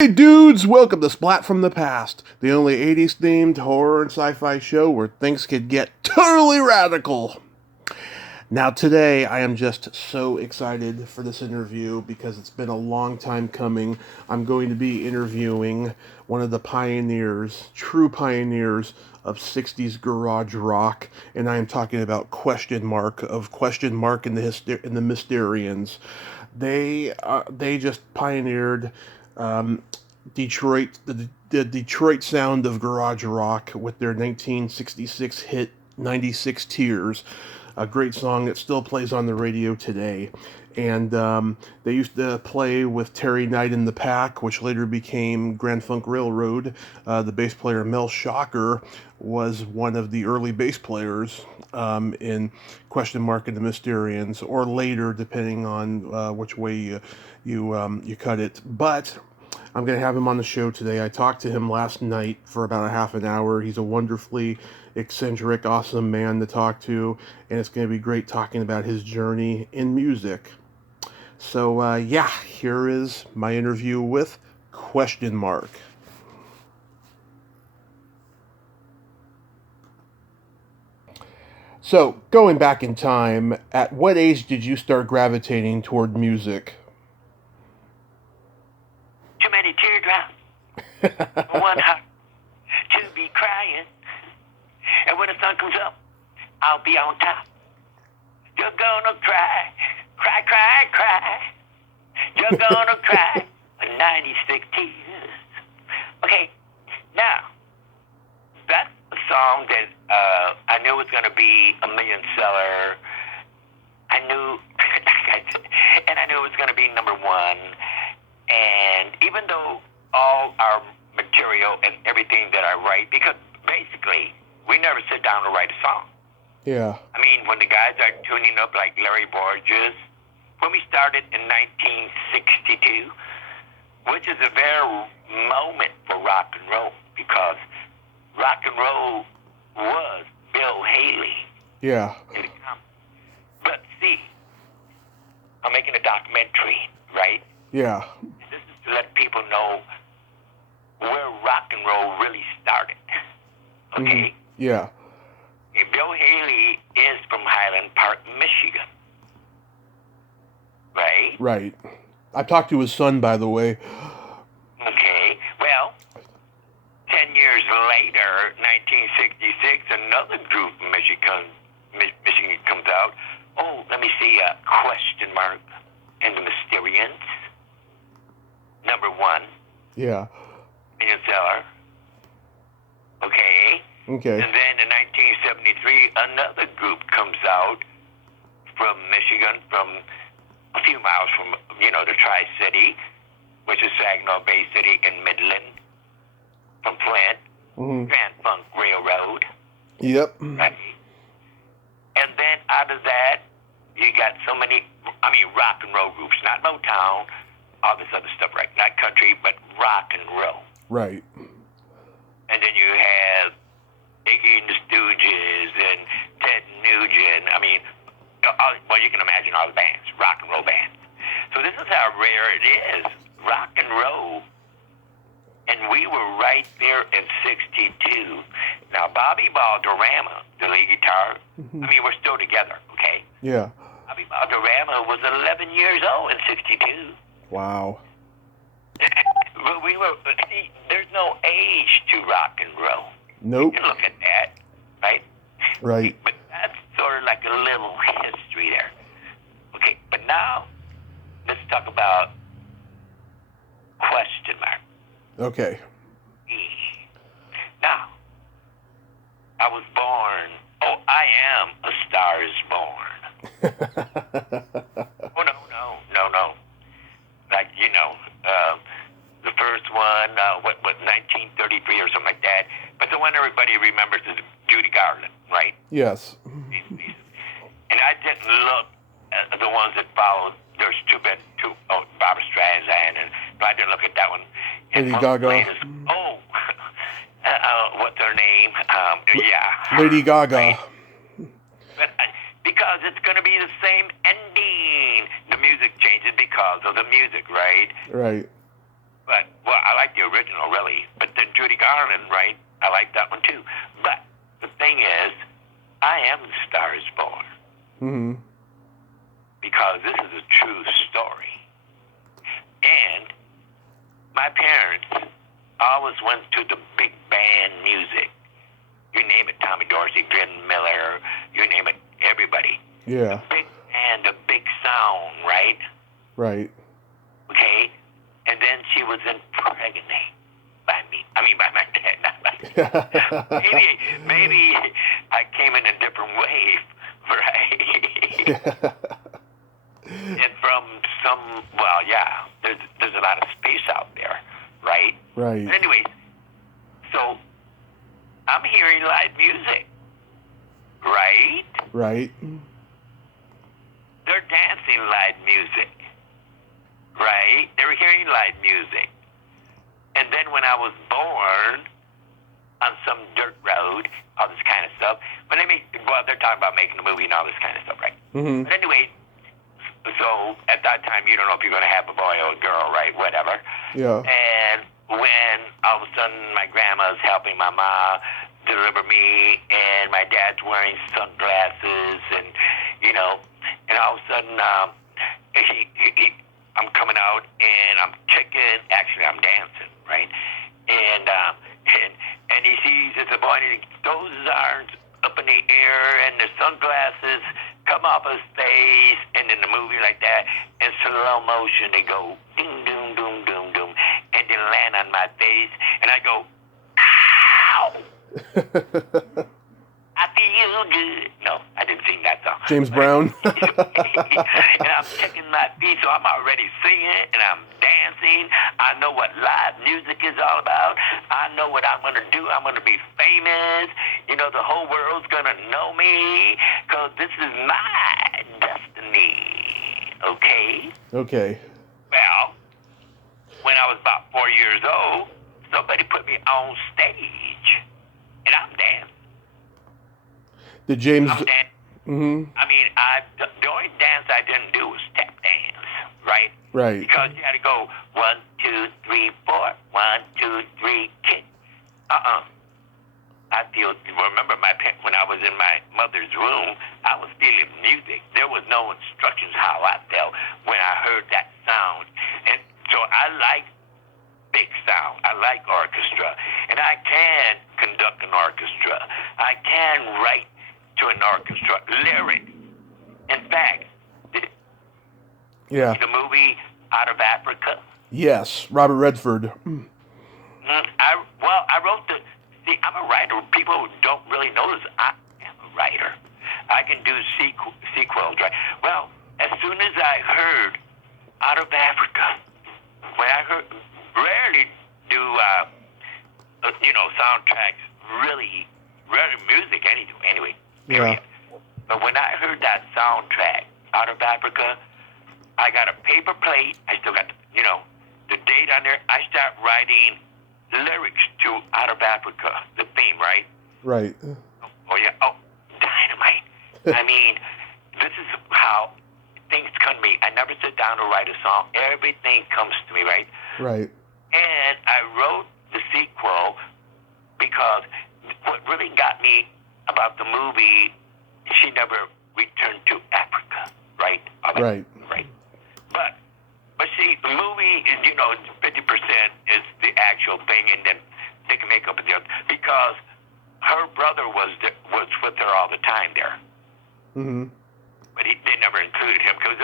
Hey dudes, welcome to Splat from the Past, the only 80s themed horror and sci-fi show where things could get totally radical. Now today I am just so excited for this interview because it's been a long time coming. I'm going to be interviewing one of the pioneers, true pioneers of 60s garage rock, and I am talking about Question Mark of Question Mark and the Mysterians. They just pioneered Detroit, the Detroit sound of garage rock with their 1966 hit 96 Tears, a great song that still plays on the radio today. And they used to play with Terry Knight in the Pack, which later became Grand Funk Railroad. The bass player Mel Shocker was one of the early bass players in Question Mark and the Mysterians, or later, depending on which way you cut it. But I'm going to have him on the show today. I talked to him last night for about a half an hour. He's a wonderfully eccentric, awesome man to talk to, and it's going to be great talking about his journey in music. So, here is my interview with Question Mark. So, going back in time, at what age did you start gravitating toward music? Too many teardrops, one heart to be crying. And when the sun comes up, I'll be on top. You're gonna cry, cry, cry, cry. You're gonna cry for 96 tears. Okay, now, that's a song that I knew was gonna be a million seller. I knew, and I knew it was gonna be number one. And even though all our material and everything that I write, because basically we never sit down to write a song. Yeah. I mean, when the guys are tuning up like Larry Borges, when we started in 1962, which is a very moment for rock and roll, because rock and roll was Bill Haley. Yeah. But see, I'm making a documentary, right? Yeah. This is to let people know where rock and roll really started. Okay? Mm-hmm. Yeah. Bill Haley is from Highland Park, Michigan. Right? Right. I talked to his son, by the way. Okay. Well, 10 years later, 1966, another group from Michigan comes out. Oh, let me see, Question Mark and the Mysterians. Number one. Yeah. Million seller. Okay. Okay. And then in 1973, another group comes out from Michigan, from a few miles from, the Tri-City, which is Saginaw Bay City in Midland, from Flint, Grand Funk Railroad. Yep. Right? And then out of that, you got so many, rock and roll groups, not Motown, all this other stuff, right? Not country, but rock and roll. Right. And then you have Iggy and the Stooges and Ted Nugent. You can imagine all the bands, rock and roll bands. So this is how rare it is, rock and roll. And we were right there in 62. Now, Bobby Balderrama, the lead guitar, we're still together, okay? Yeah. Bobby Balderrama was 11 years old in 62. Wow. But there's no age to rock and roll. Nope. You can look at that, right? Right. But that's sort of like a little history there. Okay, but now, let's talk about Question Mark. Okay. Now, I was born, I am a Star is Born. Oh, no. Like, the first one, 1933 or something like that. But the one everybody remembers is Judy Garland, right? Yes. And I didn't look at the ones that followed. There's Barbra Streisand, but I didn't look at that one. Lady Gaga. What's her name? Lady Gaga. Right? But, because it's going to be the same ending. The music changes because of the music, right? Right. But, well, like the original, really. But then Judy Garland, right? I like that one too. But the thing is, I am the Star is Born. Mm-hmm. Because this is a true story. And my parents always went to the big band music. You name it, Tommy Dorsey, Glenn Miller, you name it, everybody. Yeah. The big band, the big sound, right? Right. Okay? And then she was impregnated by me. I mean, by my dad, not by me. maybe I came in a different wave, right? And from some, well, yeah, there's a lot of space out there, right? Right. But anyways, so I'm hearing live music, right? Right. They're dancing live music, right? They're hearing live music. And then when I was born on some dirt road, all this kind of stuff. But well, they're talking about making a movie and all this kind of stuff, right? Mm-hmm. But anyway, so at that time, you don't know if you're going to have a boy or a girl, right? Whatever. Yeah. And when all of a sudden my grandma's helping my mom deliver me, and my dad's wearing sunglasses, and and all of a sudden I'm coming out and I'm kicking. Actually, I'm dancing, right? And he sees it's a boy, and he throws his arms up in the air, and the sunglasses come off his face, and in the movie like that, in slow motion, they go ding, doom, doom, doom, doom, and they land on my face, and I go, ow! I feel good. No, I didn't sing that song. James Brown. And I'm checking my feet, so I'm already singing, and I'm dancing. I know what live music is all about. I know what I'm going to do. I'm going to be famous. The whole world's going to know me, because this is my destiny. Okay? Okay. Well, when I was about 4 years old, somebody put me on stage, and I'm dancing. Did James? I'm dancing. Mm-hmm. I mean, the only dance I didn't do was step dance, right? Right. Because you had to go 1, 2, 3, 4, 1, 2, 3, kick. Remember when I was in my mother's room, I was feeling music. There was no instructions how I felt when I heard that sound. And so I like big sound. I like orchestra. And I can conduct an orchestra. I can write to an orchestra lyrics. In fact, Yeah. the movie Out of Africa. Yes, Robert Redford. I wrote I'm a writer. People don't really know this. I am a writer. I can do sequels, right? Well, as soon as I heard Out of Africa, when I rarely do, soundtracks, really music anyway. Period. Yeah. But when I heard that soundtrack, Out of Africa, I got a paper plate. I still got, the date on there. I start writing lyrics to Out of Africa, the theme, right? Right. Oh, yeah. Oh, dynamite. I mean, this is how things come to me. I never sit down to write a song. Everything comes to me, right? Right. And I wrote the sequel because what really got me about the movie, she never returned to Africa, right? Right. Right. But see, the movie, 50% is the actual thing, and then they can make up the other, because her brother was with her all the time there. Mm-hmm. But they never included him, because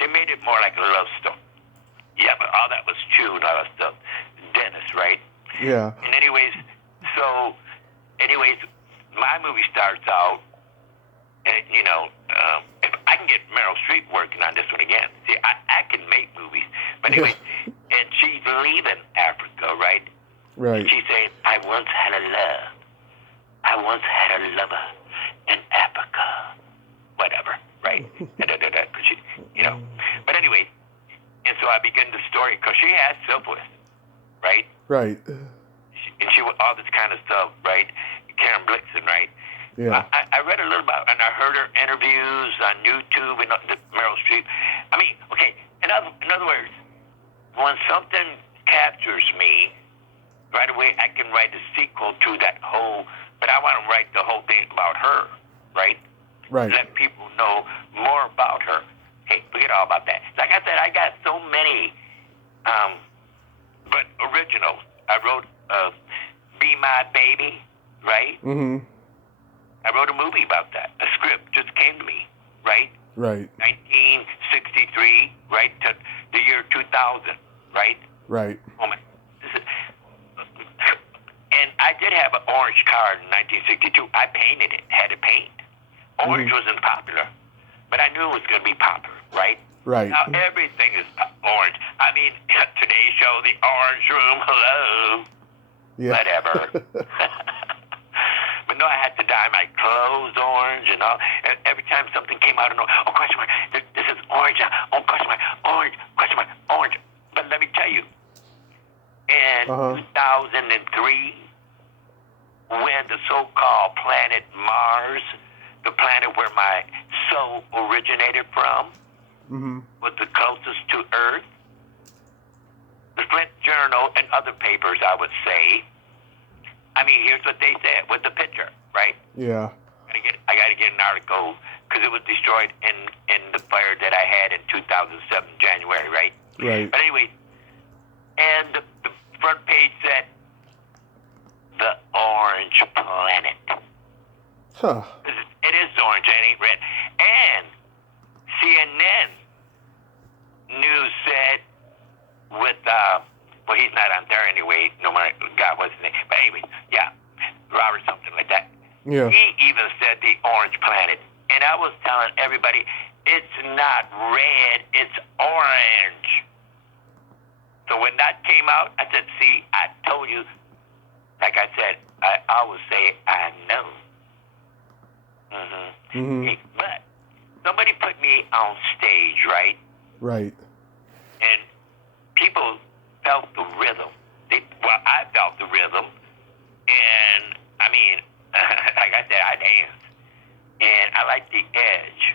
they made it more like a love story. Yeah, but all that was true and all that stuff. Dennis, right? Yeah. And anyways, my movie starts out, and if I can get Meryl Streep working on this one again. See, I can make movies. But anyway, and she's leaving Africa, right? Right. And she's saying, I once had a love. I once had a lover in Africa. Whatever, right? But anyway, and so I begin the story, because she had syphilis, right? Right. And she all this kind of stuff, right? Karen Blixen, right? Yeah. I read a little about, and I heard her interviews on YouTube and Meryl Streep. I mean, okay. In other words, when something captures me, right away I can write a sequel to that whole, but I want to write the whole thing about her, right? Right. Let people know more about her. Hey, forget all about that. Like I said, I got so many, but originals. I wrote Be My Baby, right? Mm-hmm. I wrote a movie about that. A script just came to me, right? Right. 1963, right, to the year 2000, right? Right. Moment. And I did have an orange car in 1962. I painted it, had it paint. Orange wasn't popular, but I knew it was going to be popular, right? Right. Now everything is orange. I mean, today's show, the Orange Room, hello. Yeah. Whatever. But no, I had to dye my clothes orange and all. And every time something came out, oh, question mark, this is orange. Oh, question mark, orange, question mark, orange. But let me tell you, in 2003, when the so-called planet Mars, the planet where my soul originated from, was the closest to Earth, the Flint Journal and other papers, I would say, I mean, here's what they said with the picture, right? Yeah. I got to get an article because it was destroyed in the fire that I had in 2007, January, right? Right. But anyway, and the front page said, the orange planet. Huh. It is orange, it ain't red. And CNN News said with, well, he's not on there anyway, no matter, God, what's his name? But anyway, yeah, Robert something like that. Yeah. He even said the orange planet. And I was telling everybody, it's not red, it's orange. So when that came out, I said, see, I told you, like I said, I always say, I know. But somebody put me on stage, right? Right. And people felt the rhythm. I felt the rhythm. And, I mean, like I said, I danced. And I like the edge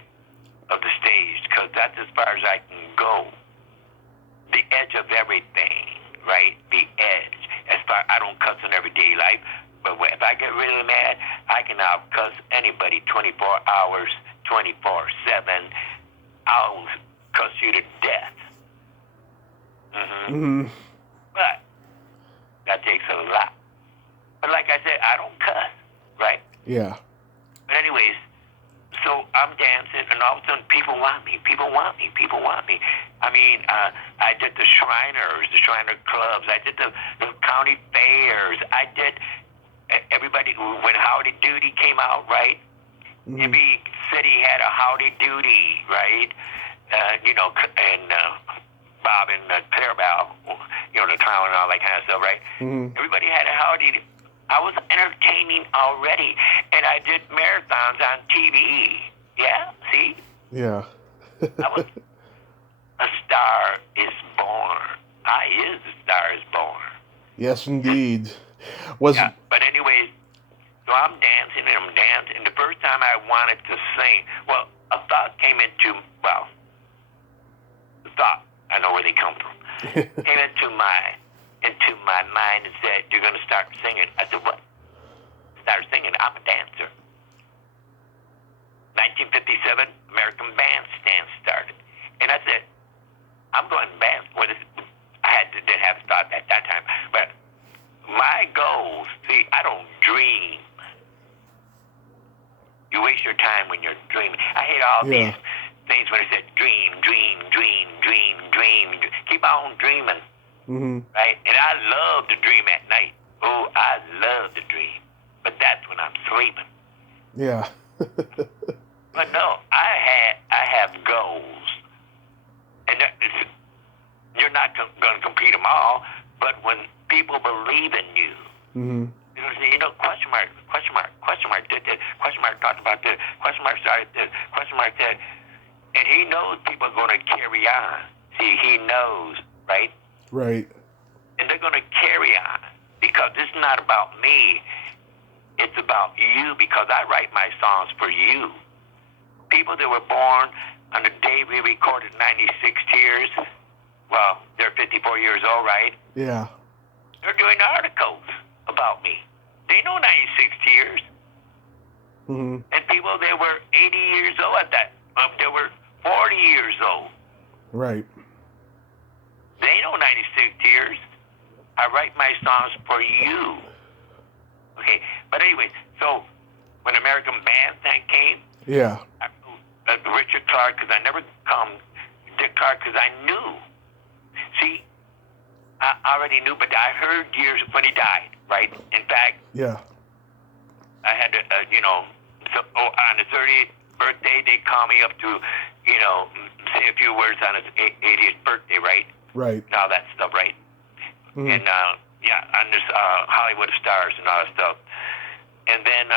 of the stage because that's as far as I can go. The edge of everything, right? The edge. I don't cuss in everyday life, but if I get really mad, I can out-cuss anybody 24 hours, 24/7. I'll cuss you to death. But that takes a lot. But like I said, I don't cuss, right? Yeah. But anyways, so I'm dancing, and all of a sudden people want me. I mean, I did the Shriners, the Shriner clubs. I did the county fairs. I did everybody, when Howdy Doody came out, right? Every city had a Howdy Doody, right? And Bob and Clarabelle, the clown and all that kind of stuff, right? Everybody had a Howdy. I was entertaining already, and I did marathons on TV. Yeah, see? Yeah. A star is born. I is a star is born. Yes, indeed. Yeah, but anyways, so I'm dancing. And the first time I wanted to sing, well, a thought came into, I know where they come from, came into my mind and said, you're going to start singing. I said, what? Start singing. I'm a dancer. 1957, American Bandstand started. And I said, I'm going to band. Didn't have a thought at that time. But my goals, see, I don't dream. You waste your time when you're dreaming. I hate all these things where it said dream. Keep on dreaming. Right? And I love to dream at night. Oh, I love to dream. But that's when I'm sleeping. Yeah. But no, I have goals. And you're not going to complete them all, but when people believe in you, question mark did this, question mark talked about this, question mark started this, question mark that, and he knows people are going to carry on. See, he knows, right? Right. And they're going to carry on because it's not about me. It's about you because I write my songs for you. People that were born on the day we recorded 96 Tears, well, they're 54 years old, right? Yeah. They're doing articles about me. They know 96 Tears. Mm-hmm. And people, they were 80 years old at that. They were 40 years old. Right. They know 96 Tears. I write my songs for you. Okay? But anyway, so when American Bandstand came, Yeah. I knew Richard Clark, because I never called him Dick Clark, because I knew. See, I already knew, but I heard years when he died, right? In fact, Yeah. I had to, on his 30th birthday, they called me up to, say a few words on his 80th birthday, right? Right. And all that stuff, right? Mm-hmm. And, on this Hollywood of Stars and all that stuff. And then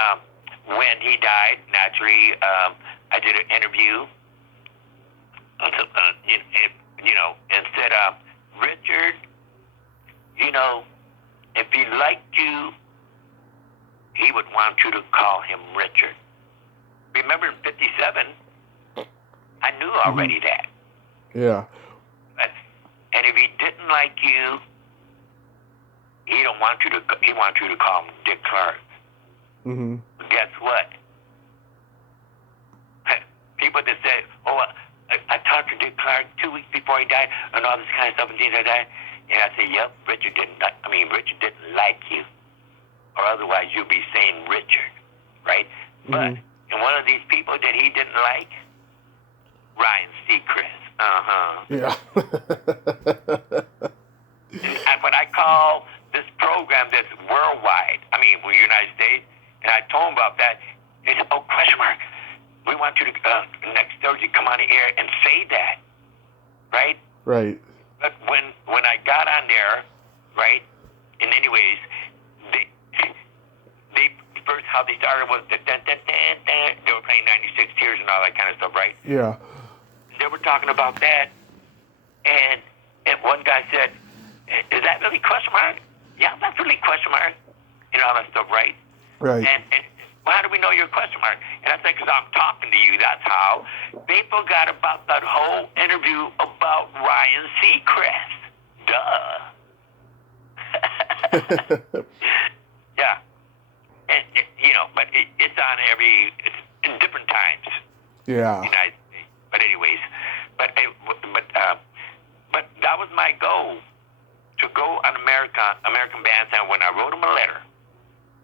when he died, naturally, I did an interview, and said, Richard, if he liked you, he would want you to call him Richard. Remember in 57, I knew already that. Yeah. And if he didn't like you, he wants you to call him Dick Clark. Mm-hmm. But guess what? People that say, I talked to Dick Clark 2 weeks before he died and all this kind of stuff and things like that. And I say, yep, Richard didn't like you. Or otherwise you'll be saying Richard, right? Mm-hmm. But, and one of these people that he didn't like, Ryan Seacrest. Yeah. And when I call this program that's worldwide, United States, and I told him about that, they said, question mark. We want you to, next Thursday, come on the air and say that, right? Right. But when I got on there, right, and anyways, they first, how they started was, they were playing 96 Tears and all that kind of stuff, right? Yeah. They were talking about that, and one guy said, is that really question mark? Yeah, that's really question mark. And all that stuff, right? Right. And well, how do we know you're a question mark? And I said, because I'm talking to you, that's how. People got about that whole interview about Ryan Seacrest. Duh. Yeah. And, but it's on it's in different times. Yeah. United States. But anyways, but that was my goal, to go on American Bandstand when I wrote him a letter,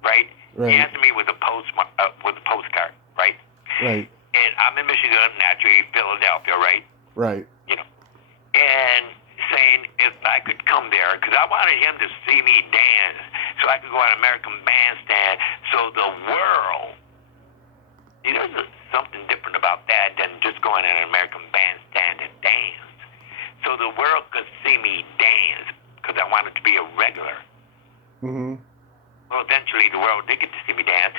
right? Right. He answered me with a postcard, right? Right. And I'm in Michigan, naturally, Philadelphia, right? Right. And saying if I could come there, because I wanted him to see me dance, so I could go on American Bandstand, so the world, there's something different about that than just going on an American Bandstand and dance. So the world could see me dance, because I wanted to be a regular. Mm-hmm. Well, eventually the world did get to see me dance.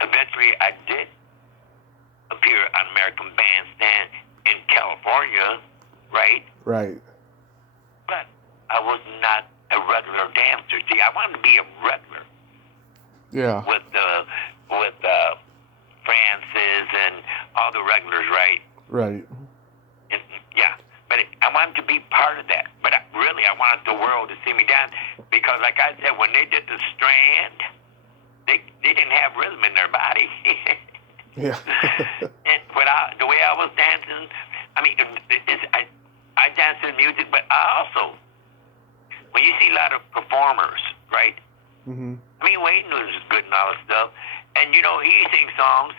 Eventually I did appear on American Bandstand in California, right? Right. But I was not a regular dancer. See, I wanted to be a regular. Yeah. With Francis and all the regulars, right? Right. And, yeah. But I wanted to be part of that. But I wanted the world to see me dance, because, like I said, when they did the Strand, they didn't have rhythm in their body. Yeah. And the way I was dancing, I dance to music, but I also, when you see a lot of performers, right? Mm-hmm. Wayne was good and all that stuff, and he sings songs,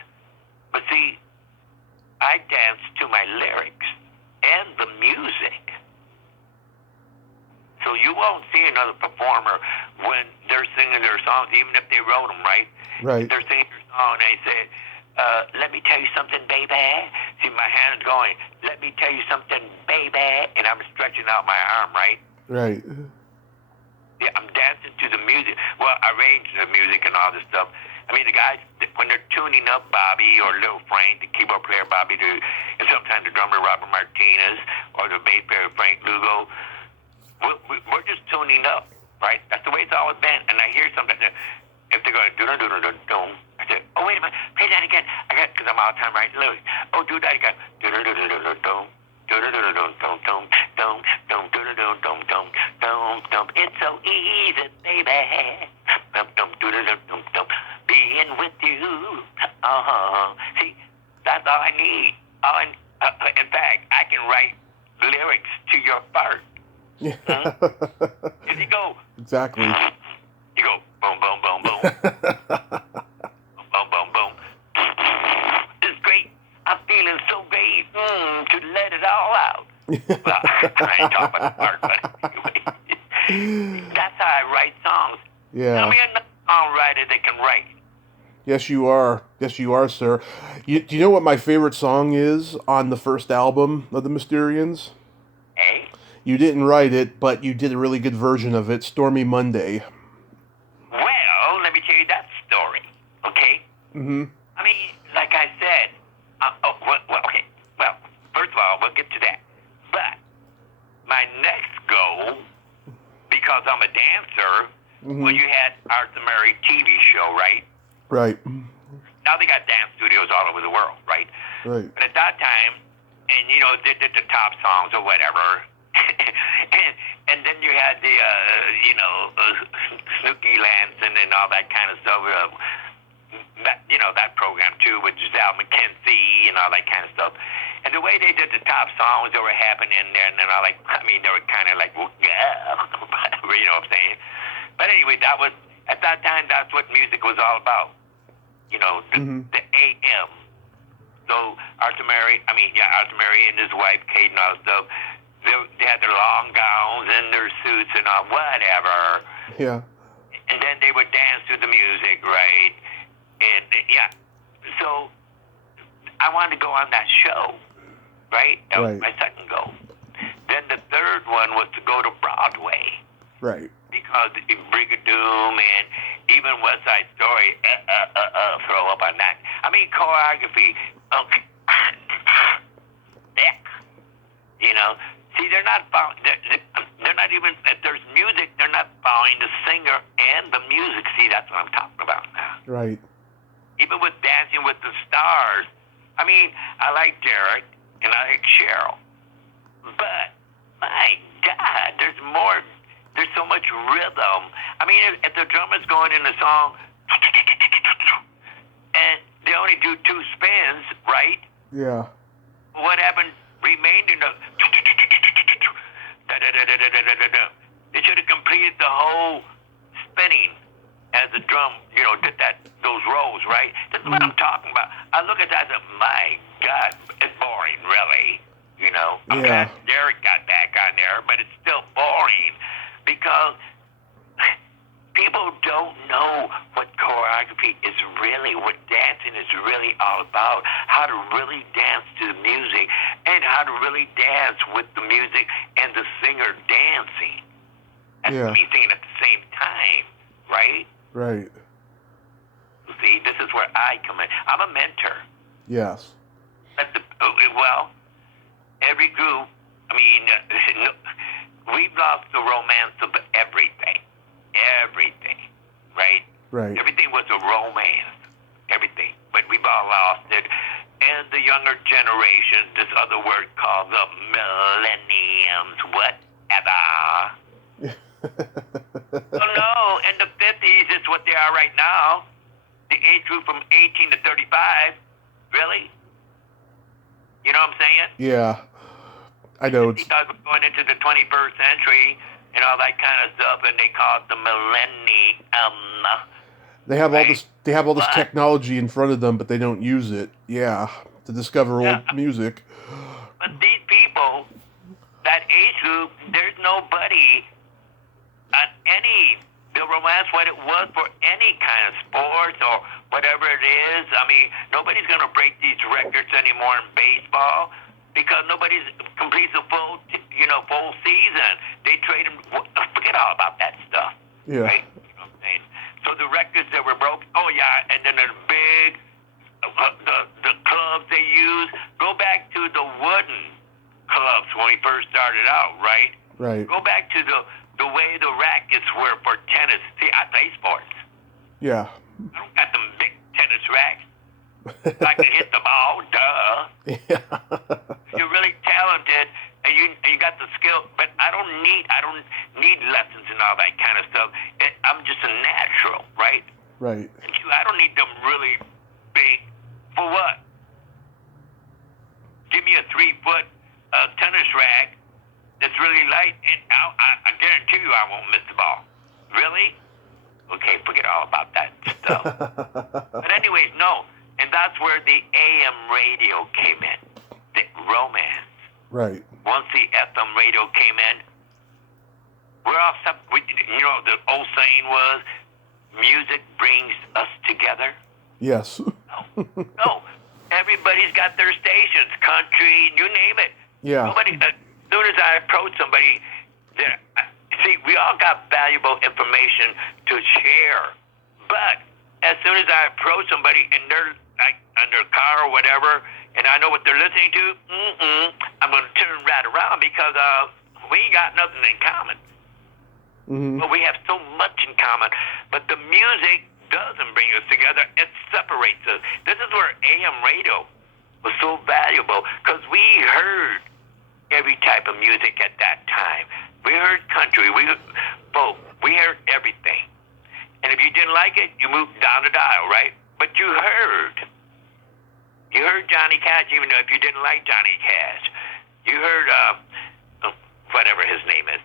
but see, I dance to my lyrics and the music. So you won't see another performer when they're singing their songs, even if they wrote them, right? Right. They're singing their song and they say, let me tell you something, baby. See, my hand's going, let me tell you something, baby. And I'm stretching out my arm, right? Right. Yeah, I'm dancing to the music. Well, I arrange the music and all this stuff. The guys, when they're tuning up Bobby or Lil Frank, the keyboard player Bobby, and sometimes the drummer Robert Martinez, or the bass player Frank Lugo, we're just tuning up, right? That's the way it's always been. And I hear something, if they're going, do-do-do-do-do-dum, I say, oh, wait a minute, play that again. Because I'm all the time writing lyrics. Oh, do that again. Do-do-do-do-do-dum, do-do-do-do-dum, dum, dum, dum, dum, do-do-do-do-dum, dum dum dum dum dum. It's so easy, baby. Dum dum dum dum dum dum. Being with you. See, that's all I need. In fact, I can write lyrics to your fart. If you go. Exactly. You go boom boom boom boom. Boom boom boom. It's great. I'm feeling so great to let it all out. Well, I ain't talking about the part, but anyway. That's how I write songs. Yeah. Tell me another songwriter that can write. Yes, you are. Yes, you are, sir. Do you know what my favorite song is on the first album of the Mysterians? Eh? You didn't write it, but you did a really good version of it, Stormy Monday. Well, let me tell you that story, okay? Mm-hmm. I mean, like I said, okay. Well, first of all, we'll get to that. But my next goal, because I'm a dancer, well, you had Arthur Murray TV show, right? Right. Now they got dance studios all over the world, right? Right. But at that time, and they did the top songs or whatever, and then you had the Snooky Lanson and all that kind of stuff. That program too with Giselle McKenzie and all that kind of stuff. And the way they did the top songs that were happening there, and then they were kind of like, well, yeah, you know what I'm saying? But anyway, at that time, that's what music was all about. The AM. So Arthur Murray and his wife Kate and all that stuff. They had their long gowns and their suits and all whatever. Yeah. And then they would dance to the music, right? And so I wanted to go on that show, right? That was my second goal. Then the third one was to go to Broadway. Right. Because Brigadoon and even West Side Story throw up on that. I mean, choreography. Okay. See, they're not following. They're not even. If there's music, they're not following the singer and the music. See, that's what I'm talking about now. Right. Even with Dancing with the Stars, I mean, I like Derek and I like Cheryl, but my God, there's more. There's so much rhythm. I mean, if the drummer's going in the song, and they only do 2 spins, right? Yeah. What happened? Remained in the. They should have completed the whole spinning as the drum, did those rows, right? That's what I'm talking about. I look at that and say, my God, it's boring, really. I'm glad Derek got back on there, but it's still boring because people don't know what choreography is really, what dancing is really all about, how to really dance to the music, and how to really dance with the music and the singer dancing. And me singing at the same time, right? Right. See, this is where I come in. I'm a mentor. Yes. Every group, we've lost the romance of everything. Everything, right? Right. Everything was a romance. Everything. But we've all lost it. And the younger generation, this other word called the millenniums, whatever. Oh no, in the 50s, it's what they are right now. The age group from 18 to 35. Really? You know what I'm saying? Yeah. I know. Because we're going into the 21st century and all that kind of stuff, and they call it the millennium. They have all this. They have all this technology in front of them, but they don't use it. Yeah, to discover old music. But these people, that age group, there's nobody on any. They'll romance what it was for any kind of sports or whatever it is. Nobody's going to break these records anymore in baseball because nobody completes a full season. They trade them. Forget all about that stuff. Yeah. Right? You know what I'm saying? So the records that were broke. Oh yeah, and then the big the clubs they use. Go back to the wooden clubs when we first started out, right? Right. Go back to the way the rackets were for tennis. See, I play sports. Yeah. I don't got them big tennis racks. I can hit the ball, duh. Yeah. You're really talented, and you got the skill, but I don't don't need lessons and all that kind of stuff. I'm just a natural, right? Right. I don't need them really big. For what? Give me a 3-foot tennis rack that's really light, and I guarantee you I won't miss the ball. Really? Okay, forget all about that stuff. But anyways, no. And that's where the AM radio came in. The romance. Right. Once the FM radio came in, we're all separate. You know, the old saying was, music brings us together. Yes. No. Everybody's got their stations, country, you name it. Yeah. Nobody, as soon as I approach somebody, see, we all got valuable information to share. But as soon as I approach somebody and they're like on their car or whatever, and I know what they're listening to, I'm going to turn right around because we ain't got nothing in common. Mm-hmm. But we have so much in common. But the music doesn't bring us together. It separates us. This is where AM radio was so valuable because we heard every type of music at that time. We heard country. We heard everything. And if you didn't like it, you moved down the dial, right? But you heard Johnny Cash, even though if you didn't like Johnny Cash. You heard whatever his name is.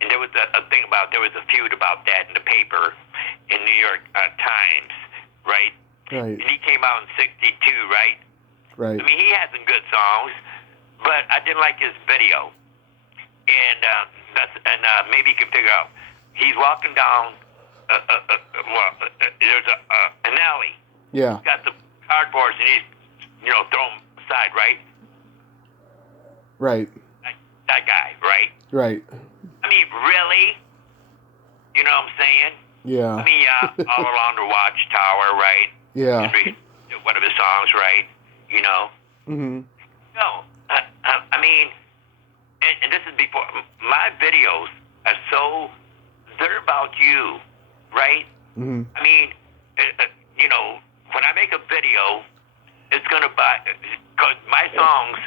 And there was there was a feud about that in the paper in New York Times, right? Right. And he came out in '62, right? Right. I mean, he had some good songs, but I didn't like his video. And maybe you can figure out. He's walking down. There's an alley. Yeah. He's got the cardboards, and he's throw them aside, right? Right. That guy, right? Right. I mean, really? You know what I'm saying? Yeah. I mean, All Along the Watchtower, right? Yeah. One of his songs, right? You know? Mm-hmm. No. I mean, and this is before, my videos are they're about you, right? Mm-hmm. I mean, when I make a video, it's going to because my songs,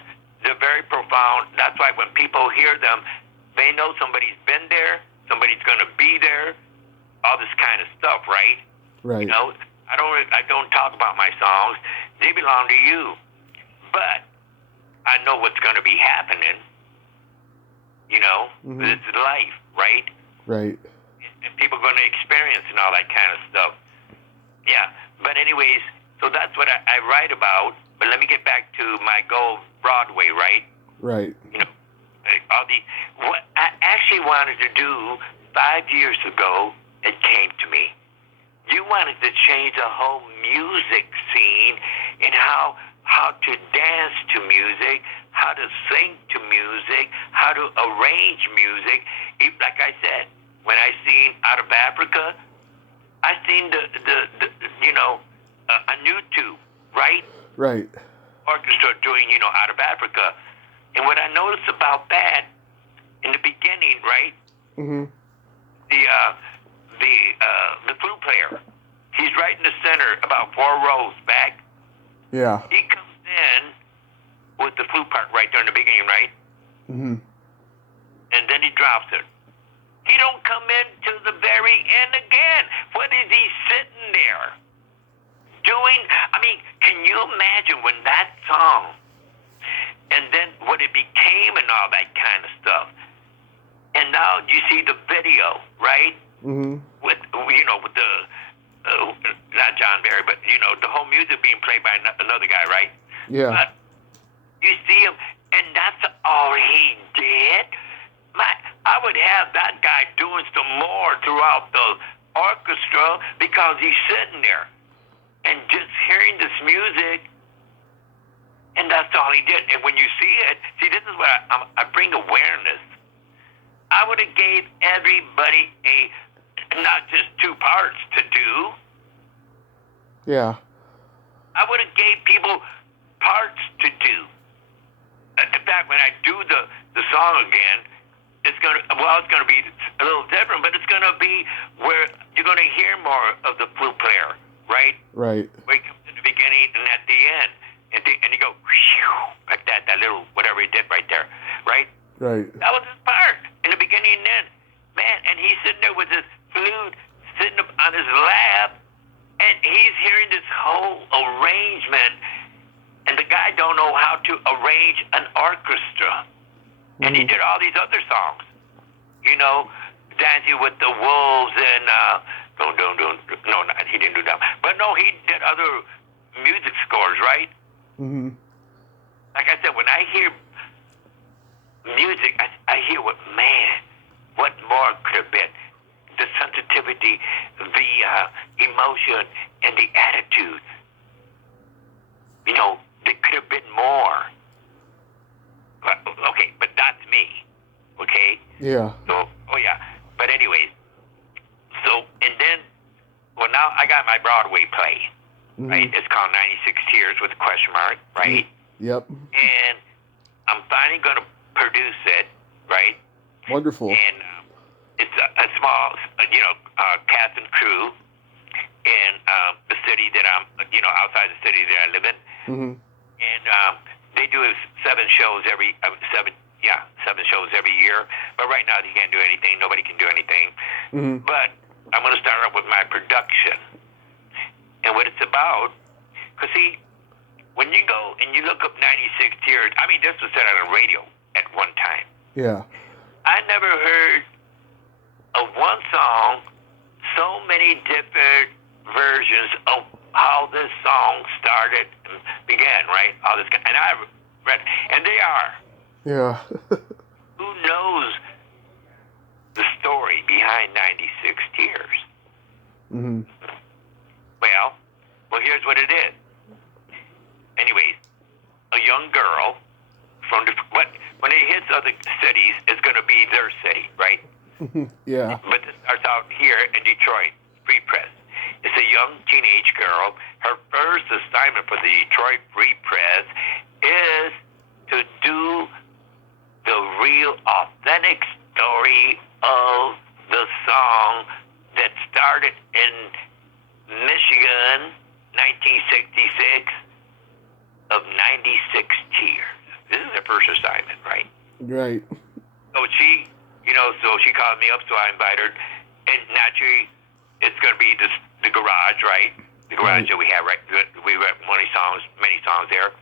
they're very profound. That's why when people hear them, they know somebody's been there, somebody's going to be there, all this kind of stuff, right? Right. I don't talk about my songs. They belong to you. But I know what's going to be happening. Mm-hmm. It's life, right? Right. And people are going to experience and all that kind of stuff. Yeah. But anyways, so that's what I write about. But let me get back to my goal, Broadway, right? Right. What I actually wanted to do 5 years ago, it came to me. You wanted to change the whole music scene and how to dance to music, how to sing to music, how to arrange music. Like I said, when I seen Out of Africa, I seen a new tube, right? Right. Orchestra doing, Out of Africa. And what I noticed about that, in the beginning, right? Mm-hmm. The flute player, he's right in the center, about 4 rows back. Yeah. He comes in with the flute part right there in the beginning, right? Mm-hmm. And then he drops it. He don't come in to the very end again. What is he sitting there doing? I mean, can you imagine when that song, and then what it became and all that kind of stuff. And now you see the video, right? Mm-hmm. With the, not John Barry, but, the whole music being played by another guy, right? Yeah. But you see him, and that's all he did. I would have that guy doing some more throughout the orchestra because he's sitting there and just hearing this music. And that's all he did. And when you see it, this is what I bring awareness. I would have gave everybody not just 2 parts to do. Yeah. I would have gave people parts to do. In fact, when I do the song again, it's gonna be a little different, but it's gonna be where you're gonna hear more of the flute player, right? Right. Where he comes in the beginning and at the end. And he go, whew, like that little, whatever he did right there, right? Right. That was his part. In the beginning sitting there with his flute sitting up on his lap, and he's hearing this whole arrangement, and the guy don't know how to arrange an orchestra. And he did all these other songs, you know, Dancing with the Wolves and no, he didn't do that. But no, he did other music scores, right? Mm-hmm. Like I said, when I hear music, I hear what more could have been. The sensitivity, the emotion, and the attitude. You know, there could have been more. Okay, but that's me. Okay? Yeah. So, But anyways, and then, well, now I got my Broadway play, right? It's called 96 Tears with a question mark, right? Yep. And I'm finally going to produce it, right? Wonderful. And it's a small, cast and crew in the city that I'm, outside the city that I live in. Mm-hmm. And they do 7 shows every year. But right now they can't do anything. Nobody can do anything. Mm-hmm. But I'm going to start off with my production. And what it's about, because see, when you go and you look up 96 Tears, I mean, this was said on the radio at one time. Yeah. I never heard of one song, so many different versions of how this song started and began, right? All this, and I read, and they are. Yeah. Who knows the story behind 96 Tears? Mm-hmm. Well, here's what it is. Anyways, a young girl from when it hits other cities, it's going to be their city, right? Yeah. But this starts out here in Detroit, Free Press. It's a young teenage girl. Her first assignment for the Detroit Free Press is to do the real, authentic story of the song that started in Michigan, 1966, of 96 Tears. This is her first assignment, right? Right. So she called me up, so I invited her. And naturally, it's going to be the garage, right? The garage that we have, right? We have many songs there.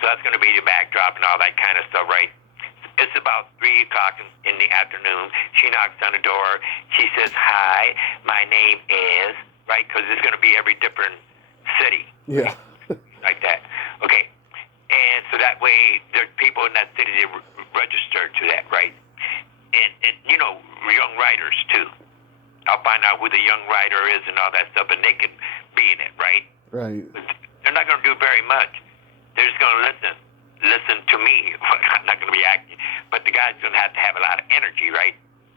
So that's going to be the backdrop and all that kind of stuff, right? It's about 3 o'clock in the afternoon. She knocks on the door. She says, "Hi, my name is," right? Because it's going to be every different city. Yeah. Like that. Okay. And so that way, there's people in that city that register to that, right? And young writers, too. I'll find out who the young writer is and all that stuff, and they can be in it, right? Right. They're not going to do very much. They're just going to listen to me. I'm not going to be acting. But the guy's going to have a lot of energy, right?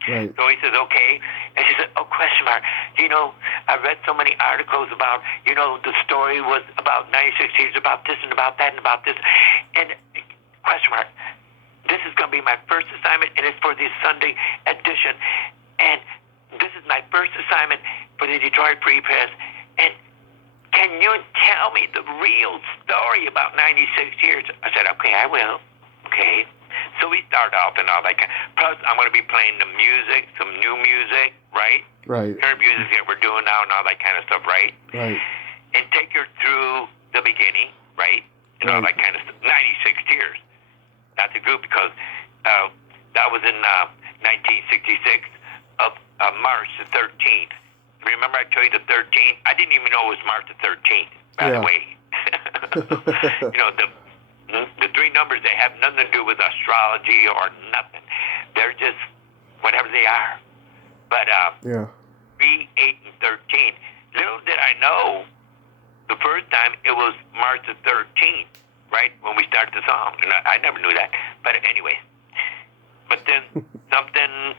Right. So he says, okay. And she said, oh, question mark. I read so many articles about, the story was about 96 Tears, about this and about that and about this. And question mark. This is going to be my first assignment, and it's for the Sunday edition. And this is my first assignment for the Detroit Free Press. And can you tell me the real story about 96 Tears? I said, okay, I will. Okay. So we start off and all that kind. Plus, I'm going to be playing the music, some new music, right? Right. Current music that we're doing now and all that kind of stuff, right? Right. And take her through the beginning, right? And all that kind of stuff. 96 Tears. That's a group because that was in 1966 of March the 13th. Remember I told you the 13th? I didn't even know it was March the 13th, by the way. The 3 numbers, they have nothing to do with astrology or nothing. They're just whatever they are. But 3, 8, and 13. Little did I know, the first time it was March the 13th, right, when we started the song. And I never knew that. But anyway. But then something,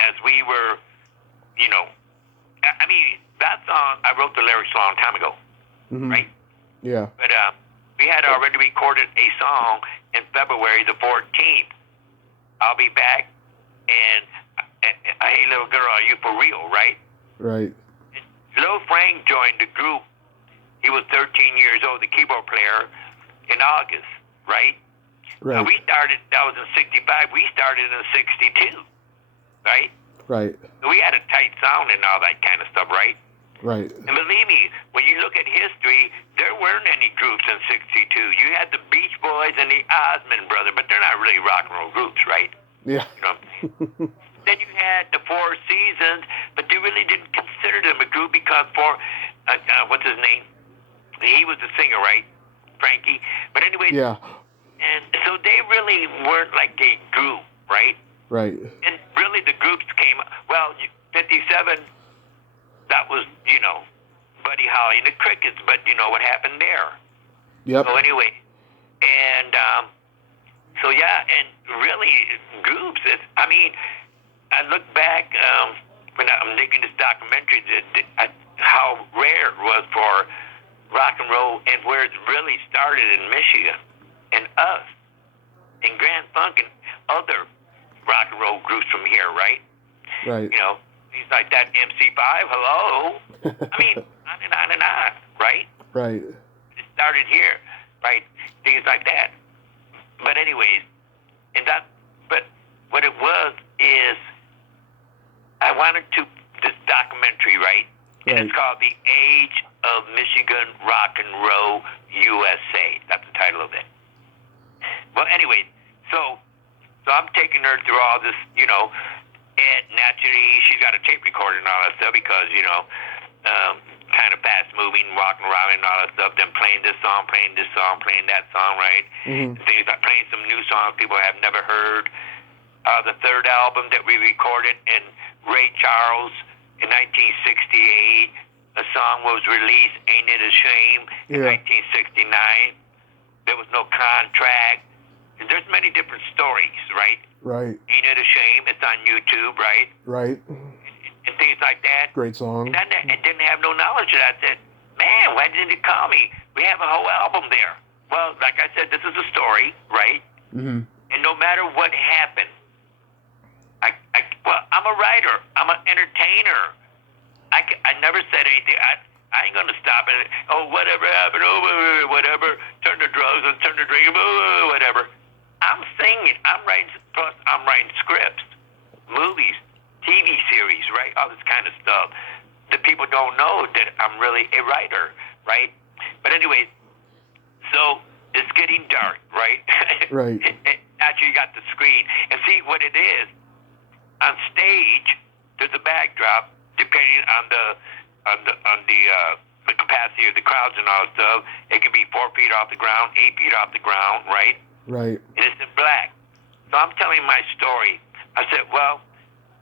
as we were, that song, I wrote the lyrics a long time ago, right? Yeah. But we had already recorded a song in February the 14th. I'll be back, and hey, little girl, are you for real, right? Right. Lil Frank joined the group. He was 13 years old, the keyboard player, in August, right? Right. We started, that was in 65. We started in 62, right? Right. We had a tight sound and all that kind of stuff, right? Right. And believe me, when you look at history, there weren't any groups in '62. You had the Beach Boys and the Osmond Brothers, but they're not really rock and roll groups, right? Yeah. You know what I'm saying? Then you had the Four Seasons, but they really didn't consider them a group because what's his name? He was the singer, right? Frankie. But anyway, Yeah. and so they really weren't like a group, right? Right. And really the groups came, well, 57, that was, Buddy Holly and the Crickets, but you know what happened there. Yep. So anyway, and so yeah, and really groups, I look back when I'm making this documentary, how rare it was for rock and roll and where it really started in Michigan and us and Grand Funk and other rock and roll groups from here, right? Right. Things like that, MC5, hello. On and on and on, right? Right. It started here, right? Things like that. But anyways, but what it was is I wanted this documentary, right? And it's called The Age of Michigan Rock and Roll USA. That's the title of it. Well, anyways, so I'm taking her through all this, and naturally she's got a tape recorder and all that stuff because, kind of fast moving, walking around and all that stuff, then playing this song, playing that song, right? Mm-hmm. Things like playing some new songs people have never heard. The third album that we recorded in Ray Charles in 1968, a song was released, Ain't It a Shame, in 1969. There was no contract. There's many different stories, right? Right. Ain't It a Shame? It's on YouTube, right? Right. And things like that. Great song. And I didn't have no knowledge of that. I said, man, why didn't you call me? We have a whole album there. Well, like I said, this is a story, right? Mm-hmm. And no matter what happened, I'm a writer. I'm an entertainer. I never said anything. I ain't gonna stop it. Oh, whatever happened. Oh, whatever. Turn to drugs and turn to drinking. Oh, whatever. I'm singing. I'm writing. Plus, I'm writing scripts, movies, TV series, right? All this kind of stuff. The people don't know that I'm really a writer, right? But anyways, so it's getting dark, right? Right. Actually, you got the screen and see what it is. On stage, there's a backdrop depending on the capacity of the crowds and all that stuff. It can be 4 feet off the ground, 8 feet off the ground, right? Right. And it's in black. So I'm telling my story. I said, well,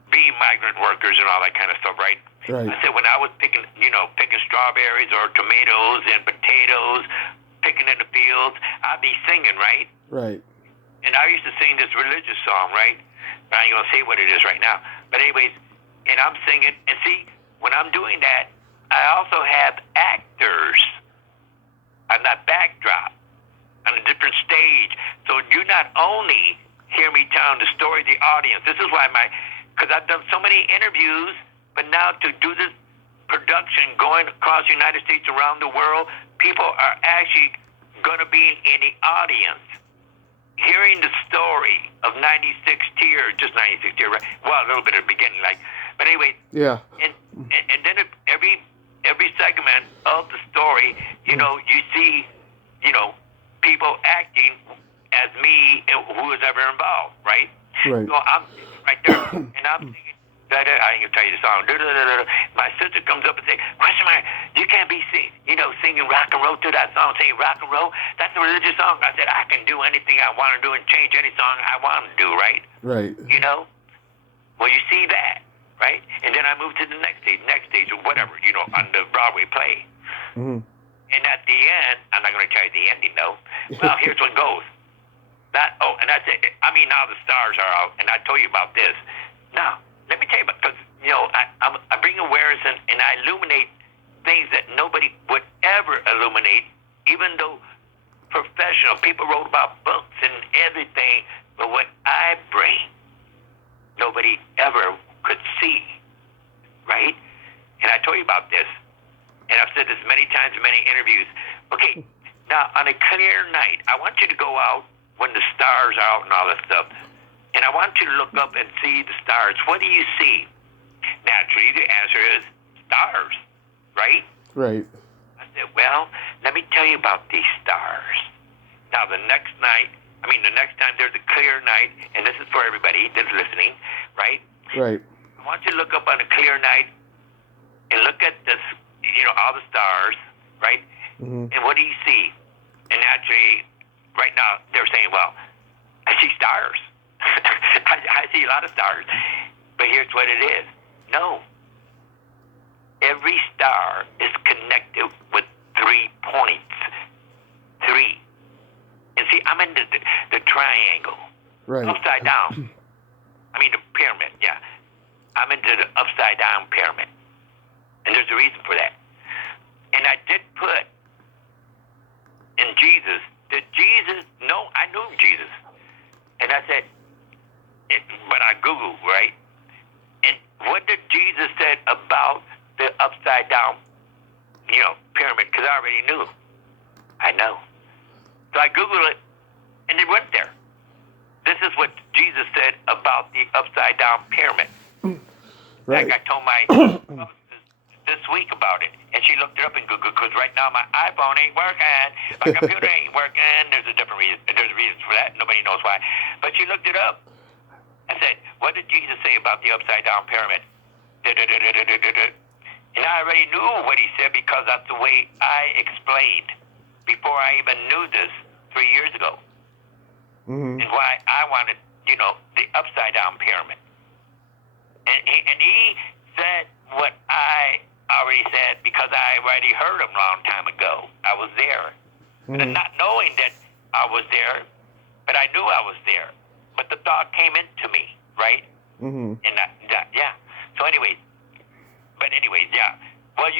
being migrant workers and all that kind of stuff, right? Right. I said when I was picking strawberries or tomatoes and potatoes, picking in the fields, I'd be singing, right? Right. And I used to sing this religious song, right? I ain't gonna say what it is right now. But anyways, and I'm singing, and see, when I'm doing that, I also have actors on that backdrop, on a different stage. So you not only hear me telling the story of the audience, this is why because I've done so many interviews, but now to do this production going across the United States, around the world, people are actually gonna be in the audience, hearing the story of 96 Tears, just 96 Tears, right? Well, a little bit at the beginning, but anyway. Yeah. And then every segment of the story, you see, people acting as me and who is ever involved, right? Right. So I'm right there, and I'm singing. I ain't gonna tell you the song. My sister comes up and says, "Question mark, you can't be singing rock and roll to that song, saying rock and roll. That's a religious song." I said, "I can do anything I want to do and change any song I want to do, right?" Right. Well, you see that, right? And then I moved to the next stage, or whatever, on the Broadway play. Mm-hmm. And at the end, I'm not gonna tell you the ending, though. Well, here's what goes. And that's it. Now the stars are out, and I told you about this. Now, let me tell you about, because, I bring awareness and I illuminate things that nobody would ever illuminate, even though professional people wrote about books and everything, but what I bring, nobody ever could see, right? And I told you about this, and I've said this many times in many interviews. Okay, now on a clear night, I want you to go out when the stars are out and all that stuff, and I want you to look up and see the stars. What do you see? Naturally, the answer is stars, right? Right. I said, well, let me tell you about these stars. Now, the next time there's a clear night, and this is for everybody that's listening, right? Right. I want you to look up on a clear night and look at this, all the stars, right? Mm-hmm. And what do you see? And actually, right now, they're saying, well, I see stars. I see a lot of stars. But here's what it is. No. Every star is connected with 3 points. 3. And see, I'm in the triangle. Right. Upside down. I mean, the pyramid, yeah. I'm into the upside down pyramid. And there's a reason for that. And I did put in Jesus, I knew Jesus. And I said, but I Googled, right? And what did Jesus said about the upside down, pyramid? Because I already knew. I know. So I Googled it, and it went there. This is what Jesus said about the upside down pyramid. Right. Like I told my publicist this week about it, and she looked it up in Google because right now my iPhone ain't working, my computer ain't working. There's a different reason. There's a reason for that. Nobody knows why. But she looked it up. I said, what did Jesus say about the upside down pyramid? And I already knew what he said because that's the way I explained before I even knew this 3 years ago. Mm-hmm. And why I wanted, the upside down pyramid. And he said what I already said because I already heard him a long time ago. I was there. Mm-hmm. And not knowing that I was there, but I knew I was there. But the thought came into me, right? Mm-hmm. And yeah. So anyways, yeah. Well,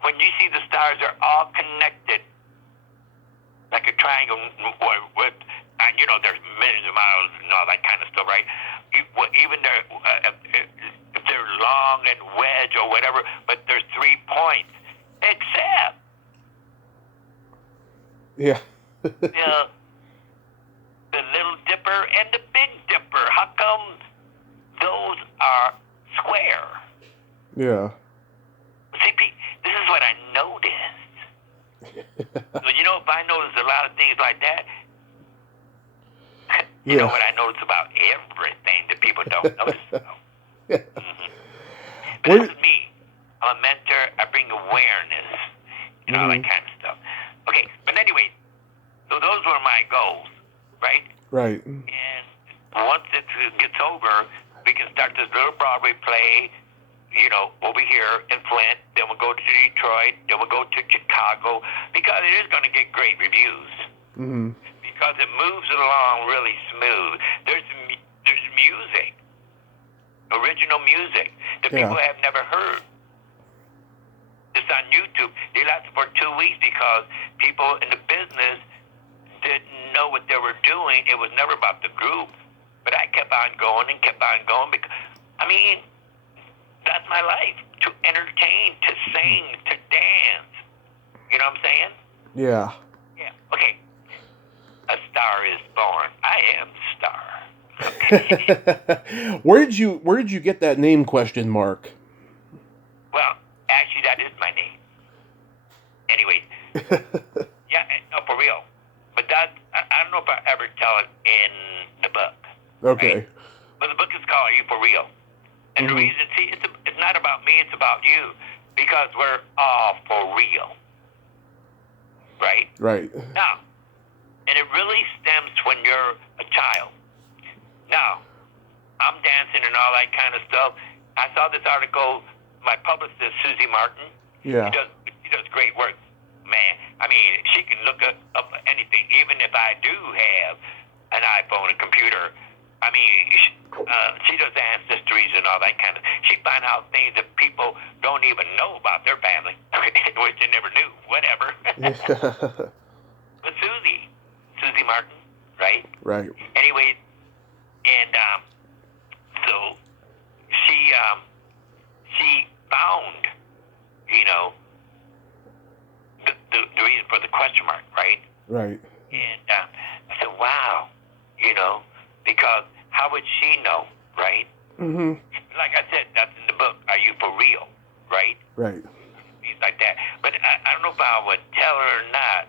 when you see the stars are all connected, like a triangle, with, and there's millions of miles and all that kind of stuff, right? Even if they're long and wedge or whatever, but there's 3 points, except yeah. the Little Dipper and the Big Dipper. How come those are square? Yeah. See, Pete, this is what I noticed. So, if I notice a lot of things like that, you know what I notice about everything that people don't notice about. Mm-hmm. But that's me. I'm a mentor. I bring awareness and all that kind of stuff. Okay, but anyway, so those were my goals, right? Right. And once it gets over, we can start this little Broadway play, over here in Flint. Then we'll go to Detroit. Then we'll go to Chicago because it is going to get great reviews. Mm-hmm. Because it moves along really smooth. There's music, original music that people have never heard. It's on YouTube. They lasted for 2 weeks because people in the business didn't know what they were doing. It was never about the group. But I kept on going and kept on going because, that's my life. To entertain, to sing, to dance. You know what I'm saying? Yeah. Yeah. Okay. A star is born. I am star. Okay. Where did you get that name question mark? Well, actually, that is my name. Anyway, yeah, no, for real. But that, I don't know if I ever tell it in the book. Okay. Right? But the book is called Are You For Real? And the reason, see, it's not about me, it's about you. Because we're all for real. Right? Right. Now, and it really stems when you're a child. Now, I'm dancing and all that kind of stuff. I saw this article, my publicist, Susie Martin. Yeah. She does great work. Man, she can look up anything, even if I do have an iPhone, a computer. She does ancestries and all that kind of. She finds out things that people don't even know about their family, which they never knew. Whatever. But Susie Martin, right? Right. Anyways, and so she found, the reason for the question mark, right? Right. And I said, wow, because how would she know, right? Mm-hmm. Like I said, that's in the book. Are you for real? Right? Right. Things like that. But I don't know if I would tell her or not.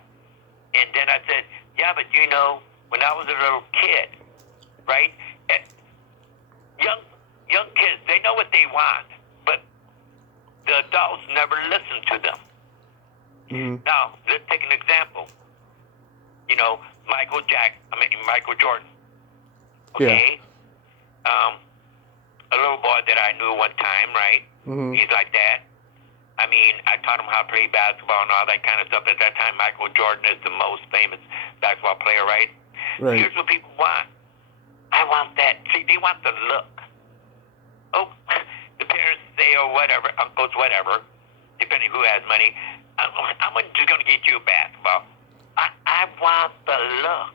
And then I said, yeah, but you know, when I was a little kid, right? And young kids, they know what they want, but the adults never listen to them. Mm-hmm. Now, let's take an example. You know, Michael Jordan. Okay? Yeah. A little boy that I knew one time, right? Mm-hmm. He's like that. I mean, I taught him how to play basketball and all that kind of stuff. At that time, Michael Jordan is the most famous basketball player, right? Right. Here's what people want. I want that. See, they want the look. Oh, the parents say, or whatever, uncles, whatever, depending who has money, I'm just going to get you a basketball. I want the look.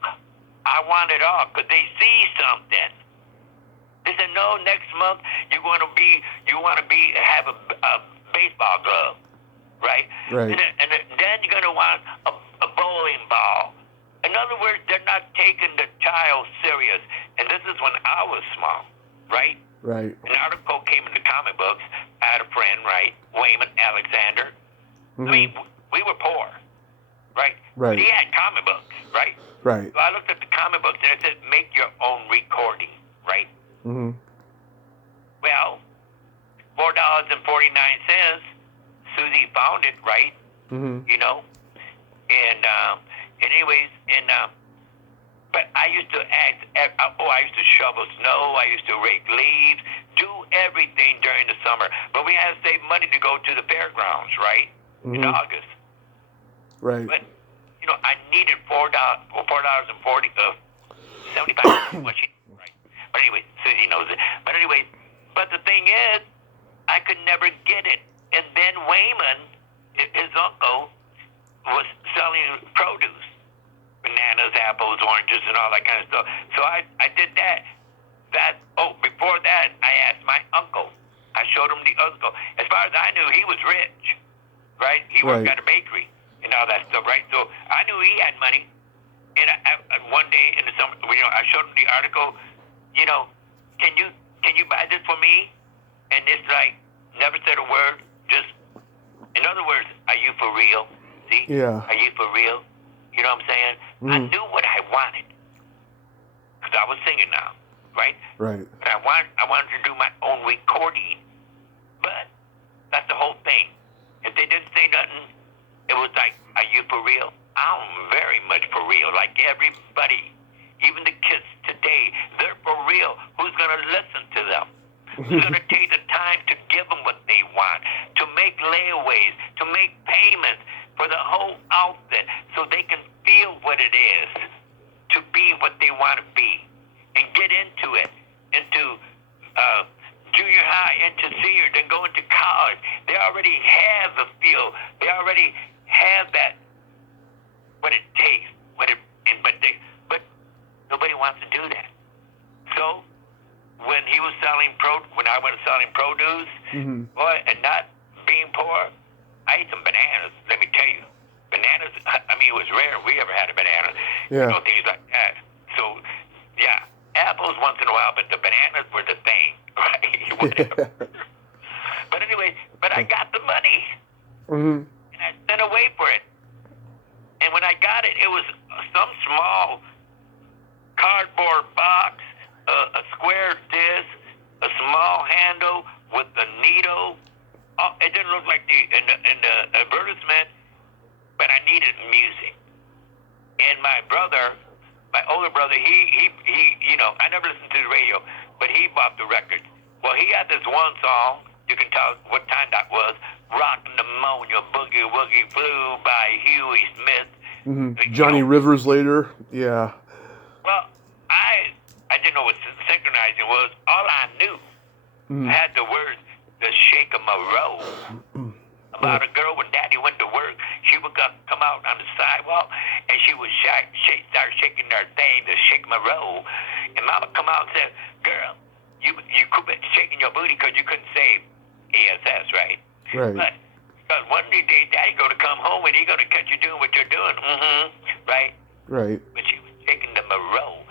I want it all because they see something. They said, no, next month you want to have a baseball glove, right? Right. And then you're going to want a bowling ball. In other words, they're not taking the child serious. And this is when I was small, right? Right. An article came in the comic books. I had a friend, right, Wayman Alexander. Mm-hmm. I mean, we were poor, right? Right. But he had comic books, right? Right. So I looked at the comic books and it said, make your own recording, right? Mm-hmm. Well, $4.49. Susie found it, right? Mm-hmm. You know, and anyways, but I used to I used to shovel snow. I used to rake leaves, do everything during the summer. But we had to save money to go to the fairgrounds, right? Mm-hmm. In August. Right. But you know, I needed $4.75. Right. But anyway, Susie knows it. But anyway, but the thing is, I could never get it. And then Wayman, his uncle, was selling produce. Bananas, apples, oranges, and all that kind of stuff. So I did that. Before that, I asked my uncle. I showed him the uncle. As far as I knew, he was rich, right? He worked Right. at a bakery and all that stuff, right? So I knew he had money. And one day in the summer, you know, I showed him the article. You know, can you buy this for me? And it's like never said a word. Just, in other words, are you for real? See? Yeah. Are you for real? You know what I'm saying? I Mm-hmm. knew what I wanted because I was singing now, right? Right. But I wanted to do my own recording. But that's the whole thing. If they didn't say nothing, it was like, are you for real? I'm very much for real. Like everybody, even the kids today, they're for real. Who's going to listen to them? Who's going to take the time to give them what they want, to make layaways, to make payments for the whole outfit so they can feel what it is to be what they want to be and get into it, into junior high, into senior, then go into college. They already have the feel. They already have that, what it takes, but nobody wants to do that. So when I was selling produce, Mm-hmm. boy, and not being poor, I ate some bananas. Let me tell you, bananas. I mean, it was rare we ever had a banana. Yeah. You know, things like that. So, yeah, apples once in a while, but the bananas were the thing, right? Whatever. But anyway, I got the money, Mm-hmm. and I sent away for it. And when I got it, it was some small cardboard box, a square disc, a small handle with a needle. Oh, it didn't look like in the advertisement, but I needed music. And my older brother, he you know, I never listened to the radio, but he bought the record. Well, he had this one song, you can tell what time that was, Rockin' Pneumonia, Boogie Woogie Blue by Huey Smith. Mm-hmm. Johnny Rivers later. Yeah. Well, I didn't know what synchronizing was. All I knew had the words, the shake of my roll. About a girl when Daddy went to work, she would come out on the sidewalk and she would start shaking her thing, the shake my roll. And Mama come out and said, "Girl, you quit shaking your booty because you couldn't say ESS, right?" Right. But because one day Daddy going to come home and he going to catch you doing what you're doing, right? Right. But she was shaking the roll.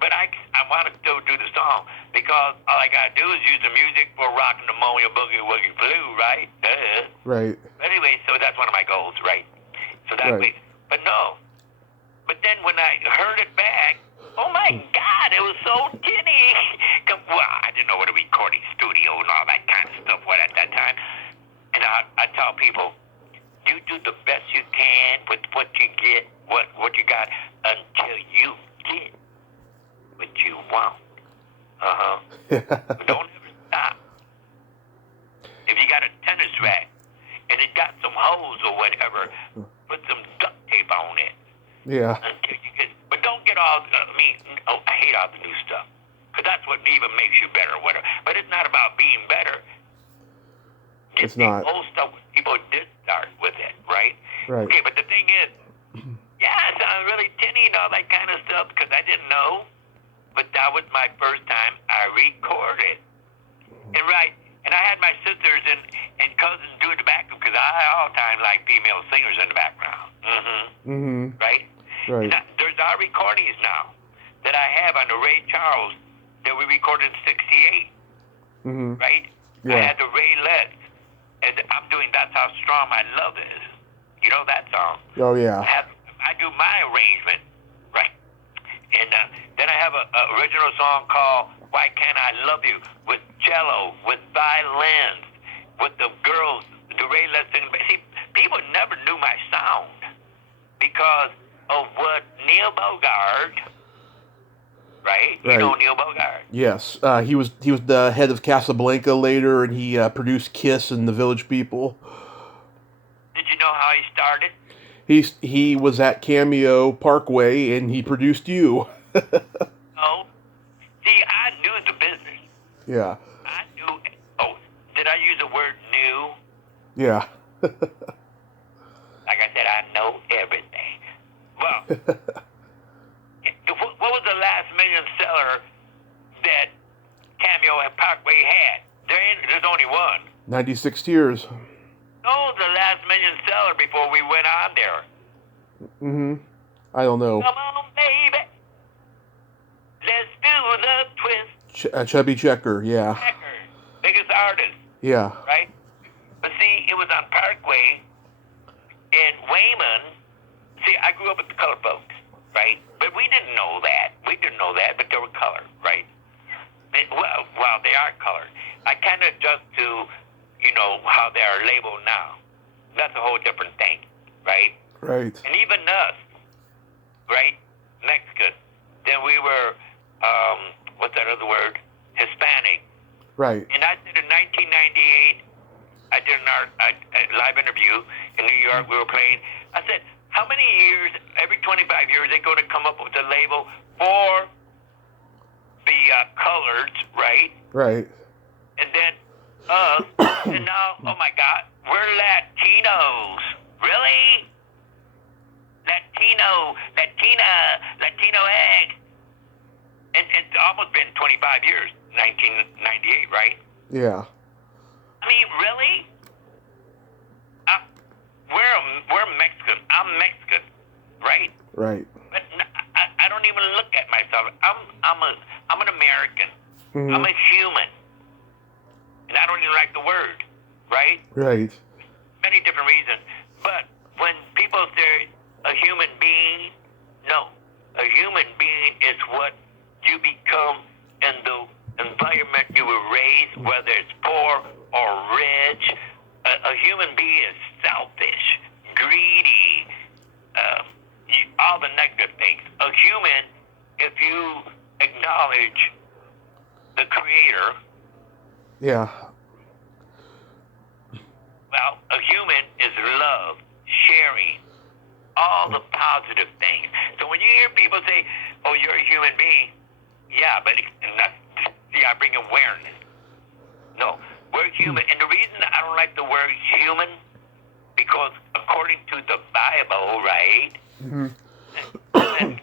But I want to still do the song. because all I gotta do is use the music for rockin' pneumonia boogie woogie blue, right? Duh. Right. Anyway, so that's one of my goals, right? So that Right. way, but no. But then when I heard it back, oh my God, it was so tinny. Well, I didn't know what a recording studio and all that kind of stuff was at that time. And I tell people, you do the best you can with what you get, what you got, until you get what you want. Don't ever stop. If you got a tennis rack and it got some holes or whatever, put some duct tape on it. Yeah. Until you get, but don't get all. I hate all the new stuff, because that's what even makes you better or whatever. But it's not about being better. It's not. Old stuff people did start with it, right? Right. Okay, but the thing is, yeah, it sounds really tinny and all that kind of stuff, because I didn't know. But that was my first time I recorded. And right, and I had my sisters and cousins do the backup, because I all the time like female singers in the background. Right? Right. Now, there's our recordings now that I have on the Ray Charles that we recorded in '68. Right? Yeah. I had the Ray Les, and I'm doing That's How Strong My Love Is. You know that song? Oh yeah. I do my arrangement, right? And then I have a original song called Why Can't I Love You, with cello, with violins, with the girls, the Ray Les singing. See, people never knew my sound because of what Neil Bogart, right? You know Neil Bogart. Yes. He was the head of Casablanca later, and he produced Kiss and the Village People. Did you know how he started? He was at Cameo Parkway, and he produced you. No. See, I knew the business. Yeah. I knew. Oh, did I use the word new? Yeah. Like I said, I know everything. Well, what was the last million seller that Cameo and Parkway had? There's only one. 96 Tears. No, the last million seller before we went on there. I don't know. Come on, baby. Let's do the twist. Chubby Checker, yeah. Checker, biggest artist. Yeah. Right? But see, it was on Parkway and Wayman. See, I grew up with the color folks, right? But we didn't know that. We didn't know that, but they were colored, right? Well, they are colored. I kind of adjust to, how they are labeled now. That's a whole different thing, right? Right. And even us, right? Mexican. Then we were, what's that other word? Hispanic. Right. And I said in 1998, I did a live interview in New York. We were playing. I said, how many years, every 25 years, they're going to come up with a label for the coloreds, right? Right. And then us, and now, oh my God, we're Latinos. Really? Latino egg. And it's almost been 25 years, 1998, right? Yeah. I mean, really? We're Mexican. I'm Mexican, right? Right. But I don't even look at myself. I'm an American. I'm a human, and I don't even like the word, right? Right. Many different reasons. But when people say a human being, no, a human being is what you become in the environment you were raised, whether it's poor or rich. A human being is selfish, greedy, all the negative things. A human, if you acknowledge the Creator, Yeah. well, a human is love, sharing, all the positive things. So when you hear people say, oh, you're a human being, yeah, but see, I bring awareness. No, we're human. And the reason I don't like the word human, because according to the Bible, right, when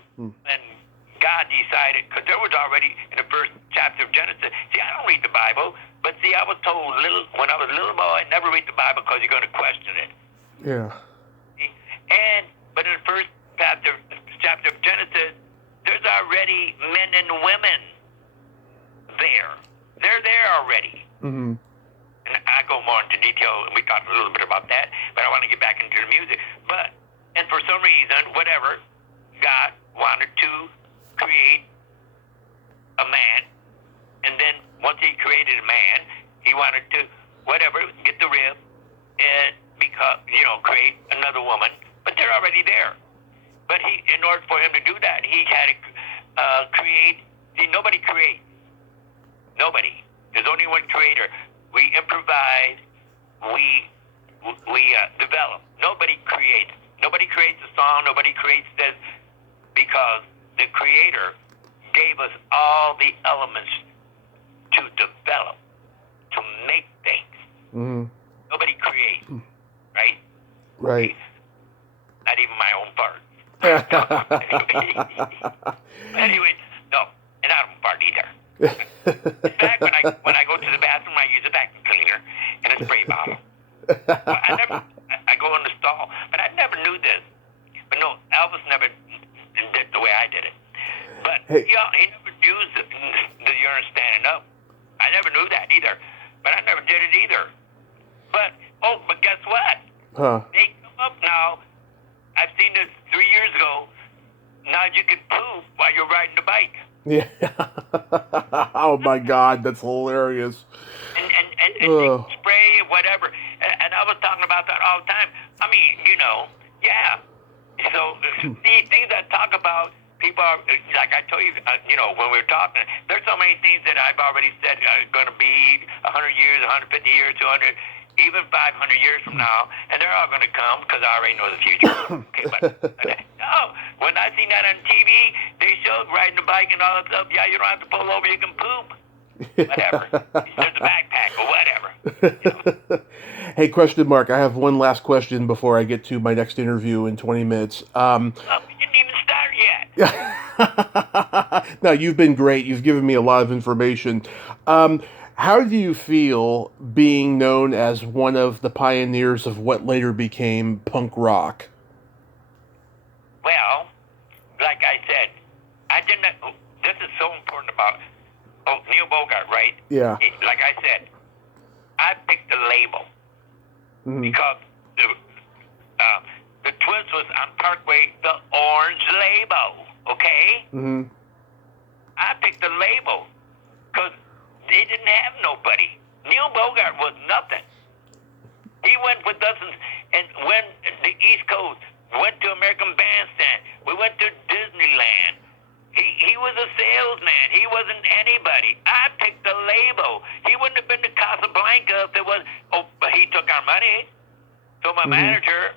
God decided, because there was already in the first chapter of Genesis, see, I don't read the Bible, but see, I was told when I was a little boy, never read the Bible because you're going to question it. Yeah. See? But in the first chapter of Genesis, there's already men and women there. They're there already. Mm-hmm. And I go more into detail, and we talked a little bit about that, but I want to get back into the music. And for some reason, whatever, God wanted to create a man, and then once he created a man, he wanted to, whatever, get the rib, and create another woman, but they're already there. But in order for him to do that, he had to create. See, nobody creates. Nobody. There's only one creator. We improvise. We develop. Nobody creates. Nobody creates a song. Nobody creates this, because the creator gave us all the elements to develop, to make things. Mm-hmm. Nobody creates, right? Right. Not even my own fart. Anyway, no, and I don't fart either. In fact, when I go to the bathroom, I use a vacuum cleaner and a spray bottle. Well, I go in the stall, but I never knew this. But no, Elvis never did it the way I did it. But Hey. he never used the urine standing up. I never knew that either. But I never did it either. But guess what? Huh. They come up now. I've seen this 3 years ago. Now you can poop while you're riding the bike. Yeah. Oh my God, that's hilarious. And spray, whatever. And I was talking about that all the time. I mean, yeah. So these things I talk about, people are, like I told you, when we were talking, there's so many things that I've already said are going to be 100 years, 150 years, 200, even 500 years from now, and they're all going to come because I already know the future. Okay, but when I seen that on TV, they showed riding the bike and all that stuff. Yeah, you don't have to pull over, you can poop. Whatever. There's a backpack or whatever. Hey, question mark. I have one last question before I get to my next interview in 20 minutes. We didn't even start yet. No, you've been great. You've given me a lot of information. How do you feel being known as one of the pioneers of what later became punk rock? Well, like I said, this is so important about Neil Bogart, right? Yeah. Like I said, I picked the label because the twist was on Parkway, the orange label, okay? Mm-hmm. I picked the label because they didn't have nobody. Neil Bogart was nothing. He went with us and went the East Coast, went to American Bandstand. We went to Disneyland. He was a salesman. He wasn't anybody. I picked the label. He wouldn't have been to Casablanca if there was. But he took our money. So my manager,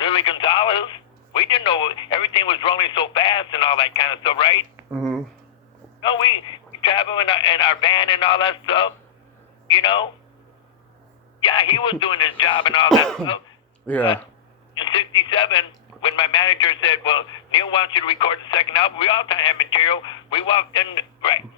Lily Gonzalez, we didn't know everything was rolling so fast and all that kind of stuff, right? Mm-hmm. No, we travel in our van and all that stuff. Yeah, he was doing his job and all that stuff. Yeah. In '67, when my manager said, well, Neil wants you to record the second album, we all time had material. We walked in,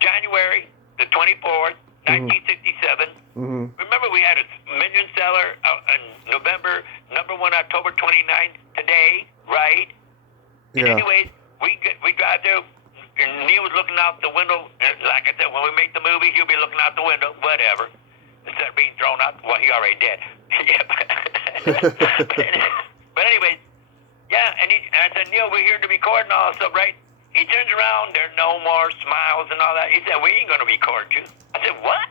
January the 24th, 1967. Mm-hmm. Remember, we had a million seller in November, number one October 29th, today, right? Yeah. And anyways, we drive there, and Neil was looking out the window. Like I said, when we make the movie, he'll be looking out the window, whatever. Instead of being thrown out, well, he already did. But anyways, yeah, and I said, Neil, we're here to record and all that stuff, right? He turns around, there's no more smiles and all that. He said, we ain't going to record you. I said, what?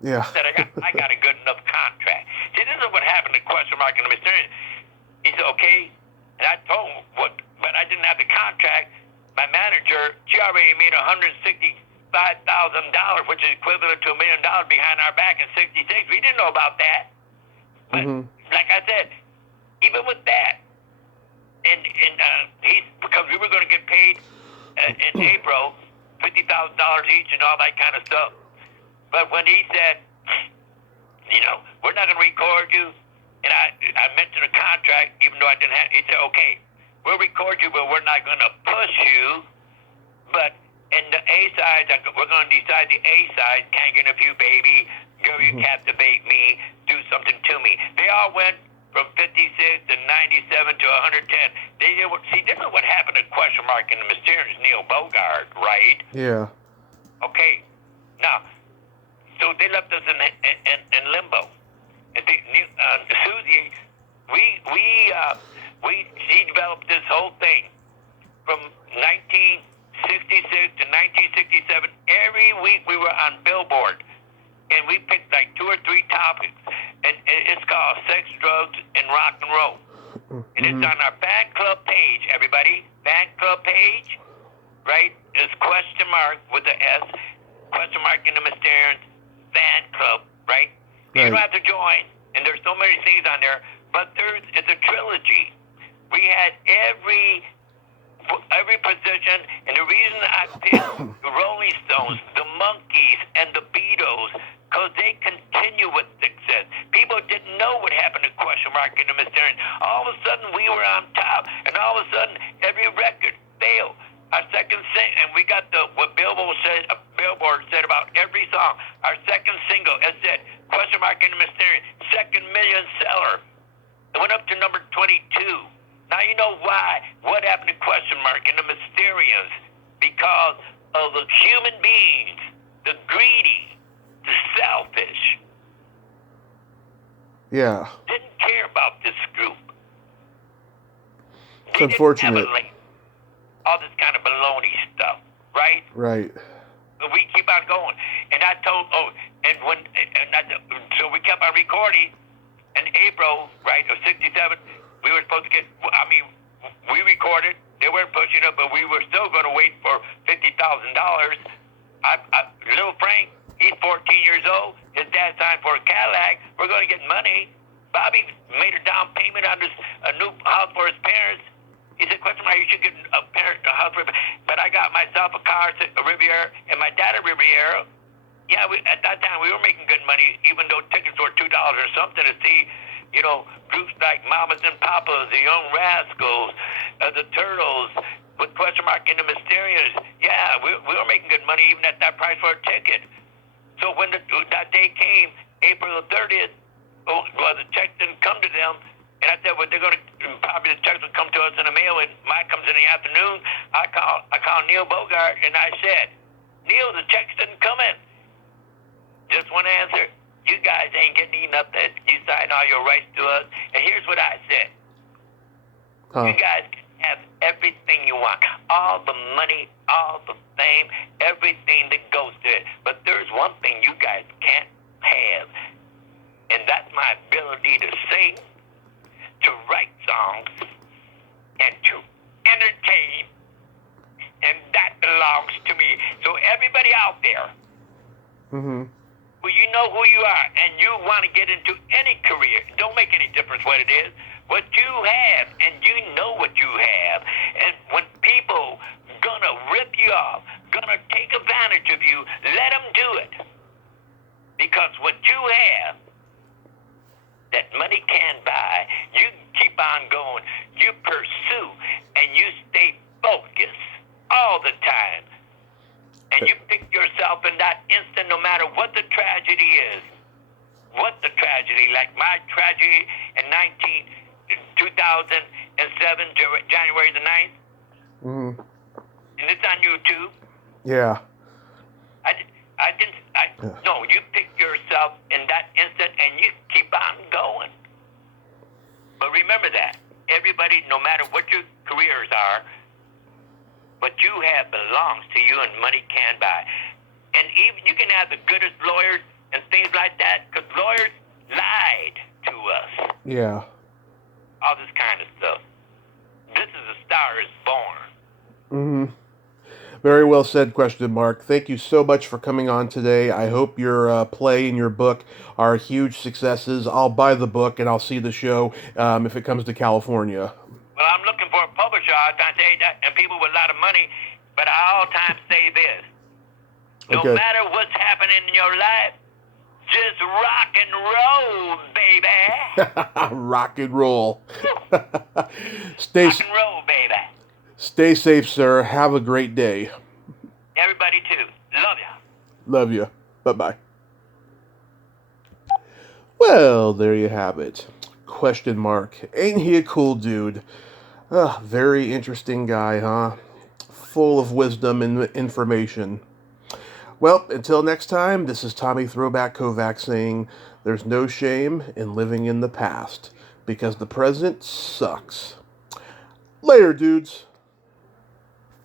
Yeah. I said, I got a good enough contract. See, this is what happened to Question Mark and the Mysterians. He said, okay. And I told him but I didn't have the contract. My manager, she already made $165,000, which is equivalent to $1 million behind our back in '66. We didn't know about that. But like I said, even with that, and because we were going to get paid in April, $50,000 each and all that kind of stuff. But when he said, we're not going to record you, and I mentioned a contract, even though I didn't have, he said, okay, we'll record you, but we're not going to push you. But in the A side, we're going to decide the A side, Can't Get Enough You, Baby, Girl, You Captivate Me, Do Something to Me. They all went from 56 to 97 to 110. See, this is what happened to Question Mark and the Mysterians, Neil Bogart, right? Yeah. Okay, now, so they left us in limbo. And Susie, she developed this whole thing from 1966 to 1967. Every week we were on Billboard, and we picked like 2 or 3 topics, and it's called Sex, Drugs, and Rock and Roll. And it's on our fan club page, everybody. Fan club page, right? It's question mark with the S, question mark in the Mysterians fan club, right? You don't have to join, and there's so many things on there, but it's a trilogy. We had every position, and the reason I picked the Rolling Stones, the Monkees, and the Beatles, because they continue with success. People didn't know what happened to question mark in the Mysterians. All of a sudden, we were on top, and all of a sudden, every record failed. Our second and we got what Billboard said about every song. Our second single, it said, question mark in the Mysterians, second million seller. It went up to number 22. Now you know why. What happened to question mark in the Mysterians? Because of the human beings, the greedy, the selfish. Yeah. Didn't care about this group. It's unfortunate. All this kind of baloney stuff, right? Right. But we keep on going. And I told, so we kept on recording. In April, right, of 67, we were supposed to get, we recorded. They weren't pushing it, but we were still going to wait for $50,000. Little Frank, he's 14 years old. His dad signed for a Cadillac. We're going to get money. Bobby made a down payment on a new house for his parents. He said, question mark, you should get a house for him. But I got myself a car, a Riviera, and my dad a Riviera. Yeah, at that time, we were making good money, even though tickets were $2 or something to see, groups like Mamas and Papas, the Young Rascals, the Turtles, with question mark in the Mysterians. Yeah, we were making good money even at that price for a ticket. So when that day came, April the 30th, the check didn't come to them. And I said, well, they're going to, probably the checks will come to us in the mail, and mine comes in the afternoon. I called Neil Bogart, and I said, Neil, the checks didn't come in. Just one answer, you guys ain't getting nothing. You signed all your rights to us. And here's what I said. You guys can have everything you want. All the money, all the fame, everything that goes to it. But there's one thing you guys can't have, and that's my ability to sing, to write songs, and to entertain, and that belongs to me. So everybody out there, well, you know who you are, and you want to get into any career. It don't make any difference what it is. What you have, and you know what you have. And when people gonna rip you off, gonna take advantage of you, let them do it. Because what you have, that money can't buy, you keep on going, you pursue, and you stay focused all the time. And you pick yourself in that instant, no matter what the tragedy is. What the tragedy, like my tragedy in 2007, January the 9th. And it's on YouTube. Yeah. No, you pick yourself in that instant and you keep on going. But remember that. Everybody, no matter what your careers are, what you have belongs to you and money can buy. And even you can have the goodest lawyers and things like that, because lawyers lied to us. Yeah. All this kind of stuff. This is a Star is Born. Very well said, question mark. Thank you so much for coming on today. I hope your play and your book are huge successes. I'll buy the book and I'll see the show if it comes to California. Well, I'm looking for a publisher. I say that, and people with a lot of money, but I all times say this. No matter what's happening in your life, just rock and roll, baby. Rock and roll. Rock and roll, baby. Stay safe, sir. Have a great day. Everybody, too. Love ya. Love you. Bye-bye. Well, there you have it. Question mark. Ain't he a cool dude? Very interesting guy, huh? Full of wisdom and information. Well, until next time, this is Tommy Throwback Kovac saying there's no shame in living in the past because the present sucks. Later, dudes.